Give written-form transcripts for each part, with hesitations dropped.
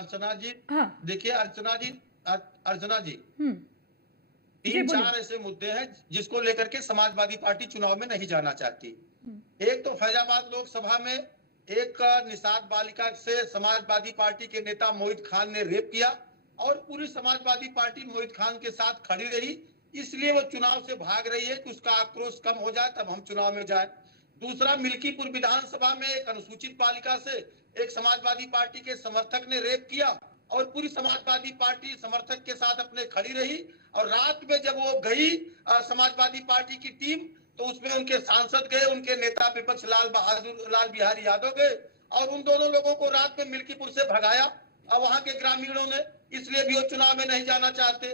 अर्चना जी, हाँ। देखिए अर्चना जी, अर्चना जी, जी तीन बोलिए। चार ऐसे मुद्दे हैं जिसको लेकर के समाजवादी पार्टी चुनाव में नहीं जाना चाहती। एक तो फैजाबाद लोकसभा में एक निषाद बालिका से समाजवादी पार्टी के नेता मोहित खान ने रेप किया और पूरी समाजवादी पार्टी मोहित खान के साथ खड़ी रही, इसलिए वो चुनाव से भाग रही है कि उसका आक्रोश कम हो जाए तब हम चुनाव में जाए। दूसरा, मिल्कीपुर विधानसभा में एक अनुसूचित बालिका से एक समाजवादी पार्टी के समर्थक ने रेप किया और पूरी समाजवादी पार्टी समर्थक के साथ अपने खड़ी रही और रात में जब वो गई समाजवादी पार्टी की टीम, तो उसमें उनके सांसद गए, उनके नेता विपक्ष लाल बिहारी यादव गए और उन दोनों लोगों को रात में मिल्कीपुर से भगाया और वहां के ग्रामीणों ने, इसलिए भी वो चुनाव में नहीं जाना चाहते।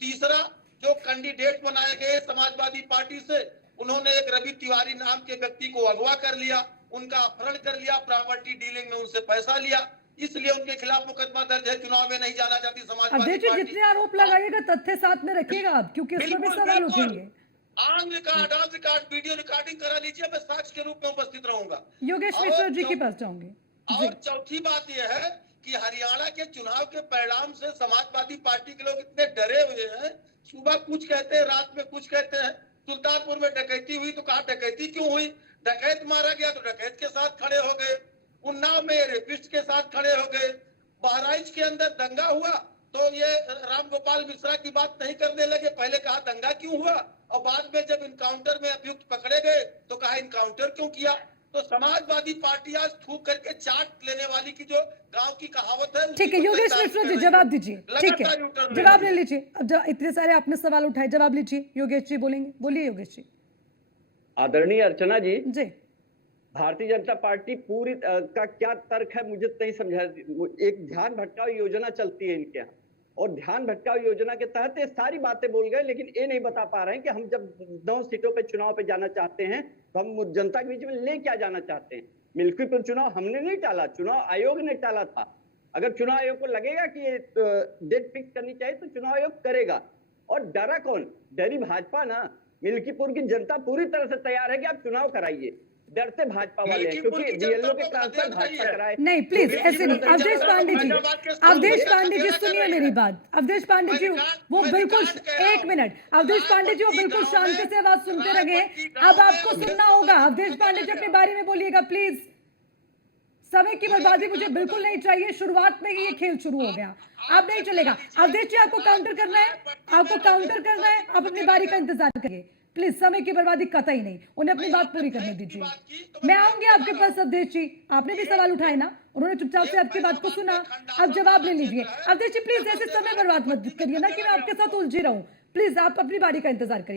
तीसरा, जो कैंडिडेट बनाए गए समाजवादी पार्टी से, उन्होंने एक रवि तिवारी नाम के व्यक्ति को अगवा कर लिया, उनका अपहरण कर लिया, प्रॉपर्टी डीलिंग में उनसे पैसा लिया, इसलिए उनके खिलाफ मुकदमा दर्ज है, चुनाव में नहीं जाना चाहती समाजवादी पार्टी। जितने आरोप लगाइएगा तथ्य साथ में रखिएगा आप, क्योंकि इसमें भी सवाल उठेंगे। On record, of record video recording करा लीजिए, मैं साक्ष्य के रूप में उपस्थित रहूंगा। योगेश मिश्रा जी के पास जाऊंगे। और चौथी बात यह है कि हरियाणा के चुनाव के परिणाम से समाजवादी पार्टी के लोग इतने डरे हुए हैं, सुबह कुछ कहते हैं, रात में कुछ कहते हैं। सुल्तानपुर में डकैती हुई तो कहा डकैती क्यों हुई, डकैत मारा गया तो डकैत के साथ खड़े हो गए। उन्नाव में रेपिस्ट के साथ खड़े हो गए। बहराइच के अंदर दंगा हुआ तो ये राम गोपाल मिश्रा की बात नहीं करने लगे, पहले कहा दंगा क्यों हुआ और बाद में जब इनकाउंटर में अभियुक्त पकड़े गए तो कहा इनकाउंटर क्यों किया। तो समाजवादी पार्टी आज थूक करके चाट लेने वाली की जो गांव की कहावत है। ठीक है योगेश मिश्रा जी, जवाब दीजिए। ठीक है, जवाब ले लीजिए। अब इतने सारे आपने सवाल उठाए, जवाब लीजिए। योगेश जी बोलेंगे, बोलिए योगेश जी। आदरणीय अर्चना जी, जी, भारतीय जनता पार्टी पूरी का क्या तर्क है मुझे नहीं समझा। एक ध्यान भटकाव योजना चलती है इनके यहाँ और ध्यान भटकाव योजना के तहत ये सारी बातें बोल गए, लेकिन ये नहीं बता पा रहे हैं कि हम जब 9 सीटों पे चुनाव पे जाना चाहते हैं तो हम जनता के बीच में ले क्या जाना चाहते हैं। मिल्कीपुर चुनाव हमने नहीं टाला, चुनाव आयोग ने टाला था। अगर चुनाव आयोग को लगेगा कि ये डेट फिक्स करनी चाहिए तो चुनाव आयोग करेगा। और डरा कौन, डरी भाजपा ना। मिल्कीपुर की जनता पूरी तरह से तैयार है कि आप चुनाव कराइए। डरते भाजपा वाले हैं क्योंकि बीएलओ के ट्रांसफर भाजपा कराए। नहीं प्लीज ऐसे नहीं। अवधेश पांडे जी, अवधेश पांडे जी सुनिए मेरी बात। अवधेश पांडे जी वो बिल्कुल, एक मिनट, अवधेश पांडे जी वो बिल्कुल शांति से आवाज सुनते रहे। अब आपको सुनना होगा। अवधेश पांडे जी अपने बारे में बोलिएगा प्लीज। समय की बर्बादी मुझे बिल्कुल नहीं चाहिए। शुरुआत में ही ये खेल शुरू हो गया, अब नहीं चलेगा। अवधेश जी आपको काउंटर करना है, आपको काउंटर करना है, आप अपनी बारी का इंतजार करिए प्लीज। समय की बर्बादी कतई नहीं, उन्हें अपनी बात पूरी करने दीजिए। मैं आऊंगी आपके पास। अवधेश जी आपने भी सवाल उठाए ना, उन्होंने चुपचाप से आपकी बात को सुना, अब जवाब ले लीजिए। अवधेश जी प्लीज ऐसे समय बर्बाद मत करिए ना कि मैं आपके साथ उलझी रहूं। प्लीज आप अपनी बारी का इंतजार करिए।